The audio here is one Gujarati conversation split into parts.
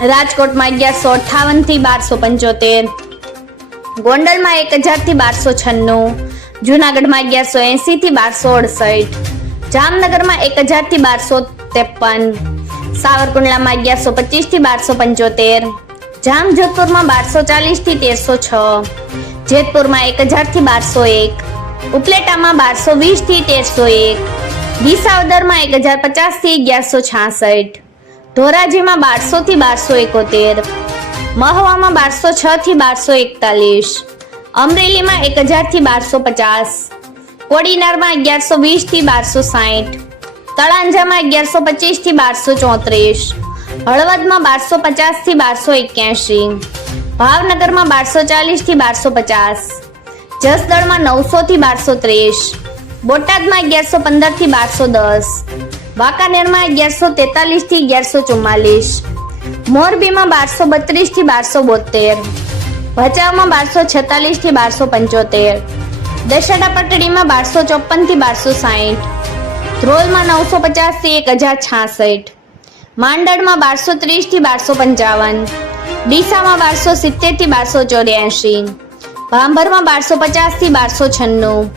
રાજકોટમાં અગિયારસો અઠાવનથી બારસો પંચોતેર, ગોંડલમાં એક હજારથી બારસો છન્નું, જુનાગઢમાં અગિયારસો એસી થી બારસો અડસઠ, જામનગરમાં એક હજારથી બારસો ત્રેપન, સાવરકુંડલામાં અગિયારસો પચીસથી બારસો પંચોતેર, જામજોધપુરમાં બારસો ચાલીસથી તેરસો છ, જેતપુરમાં એક હજારથી બારસો એક, ઉપલેટામાં બારસો વીસથી તેરસો એક, વિસાવદરમાં એક હજાર પચાસથી અગિયારસો છાસઠ ધોરાજીમાં બારસો થી બારસો એકોતેર, મહવામાં બારસો છ થી બારસો એકતાલીસ, અમરેલીમાં એક હજારથી બારસો પચાસ, કોડીનારમાં અગિયારસો વીસથી બારસો સાઠ, તળાંજામાં અગિયારસો પચીસથી બારસો ચોત્રીસ, હળવદમાં બારસો પચાસથી બારસો એક્યાસી ભાવનગરમાં બારસો ચાલીસથી બારસો પચાસ, જસદણમાં નવસો થી બારસો ત્રીસ, બોટાદમાં અગિયારસો પંદરથી બારસો દસ વાંકાનેરમાં અગિયારસો તેતાલીસથી અગિયારસો ચુમ્માલીસ. મોરબીમાં બારસો બત્રીસથી બારસો બોતેર ભચાઉમાં બારસો છેતાલીસથી બારસો પંચોતેર. દશેડા પટડીમાં બારસો ચોપનથી બારસો સાહીઠ. ધ્રોલમાં નવસો પચાસથી એક હજાર છાસઠ. માંડળમાં બારસો ત્રીસથી બારસો પંચાવન. ડીસામાં બારસો સિત્તેરથી બારસો ચોર્યાસી ભાંભરમાં બારસો પચાસથી બારસો છન્નું.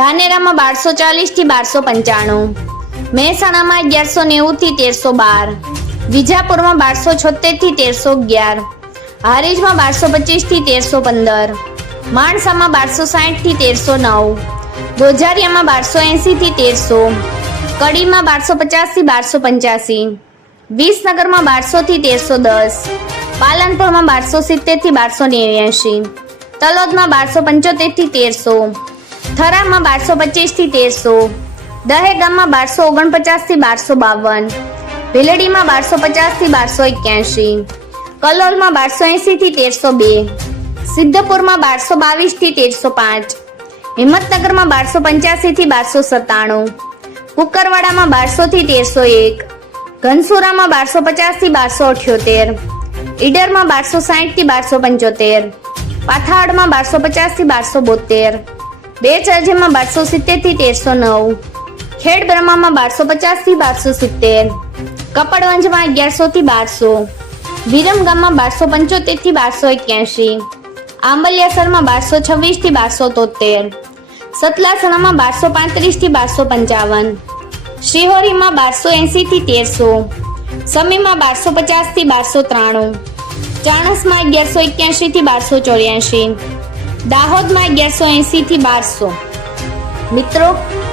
ધાનેરામાં બારસો ચાલીસથી બારસો પંચાણું. મહેસાણામાં અગિયારસો નેવું થી તેરસો બાર. વિજાપુરમાં બારસો છોતેરથી તેરસો અગિયાર. હારીજમાં બારસો પચીસથી તેરસો પંદર. માણસામાં બારસો સાઠથી તેરસો નવ. ગોઝારિયામાં બારસો એંસીથી તેરસો. કડીમાં બારસો પચાસથી બારસો પંચ્યાસી. વિસનગરમાં બારસો થી તેરસો દસ. પાલનપુરમાં બારસો સિત્તેરથી બારસો નેવ્યાસી તલોદમાં બારસો પંચોતેરથી તેરસો. થરામાં બારસો પચીસથી તેરસો. દહેગામમાં બારસો ઓગણપચાસથી બારસો બાવન. ભીલડીમાં બારસો પચાસથી બારસો એક્યાસી કલોલમાં બારસો એંસીથી તેરસો બે. સિદ્ધપુરમાં બારસો બાવીસથી તેરસો પાંચ. હિંમતનગરમાં બારસો પંચ્યાસી થી બારસો સત્તાણું. કુકરવાડામાં બારસો થી તેરસો એક. ઘનસુરામાં બારસો પચાસથી બારસો અઠ્યોતેર. ઈડરમાં બારસો સાહીઠથી બારસો પંચોતેર. પાથાડમાં બારસો પચાસથી બારસો બોતેર બે ચરજેમાં બારસો સિત્તેરથી તેરસો નવ. ખેડ બ્રહ્મામાં બારસો પચાસથી બારસો સિત્તેર. કપડવંજમાં અગિયારસો થી બારસો. વિરમગામમાં બારસો પંચોતેરથી બારસો એક્યાસી આંબલિયાસરમાં બારસો છવ્વીસથી બારસો તોતેર. સતલાસણામાં બારસો પાંત્રીસથી બારસો પંચાવન. શિહોરીમાં બારસો એંસી થી તેરસો. સમીમાં બારસો પચાસથી બારસો ત્રાણું. ચાણસમાં અગિયારસો એક્યાસી થી બારસો ચોર્યાસી દાહોદમાં અગિયારસો એંસી થી બારસો. મિત્રો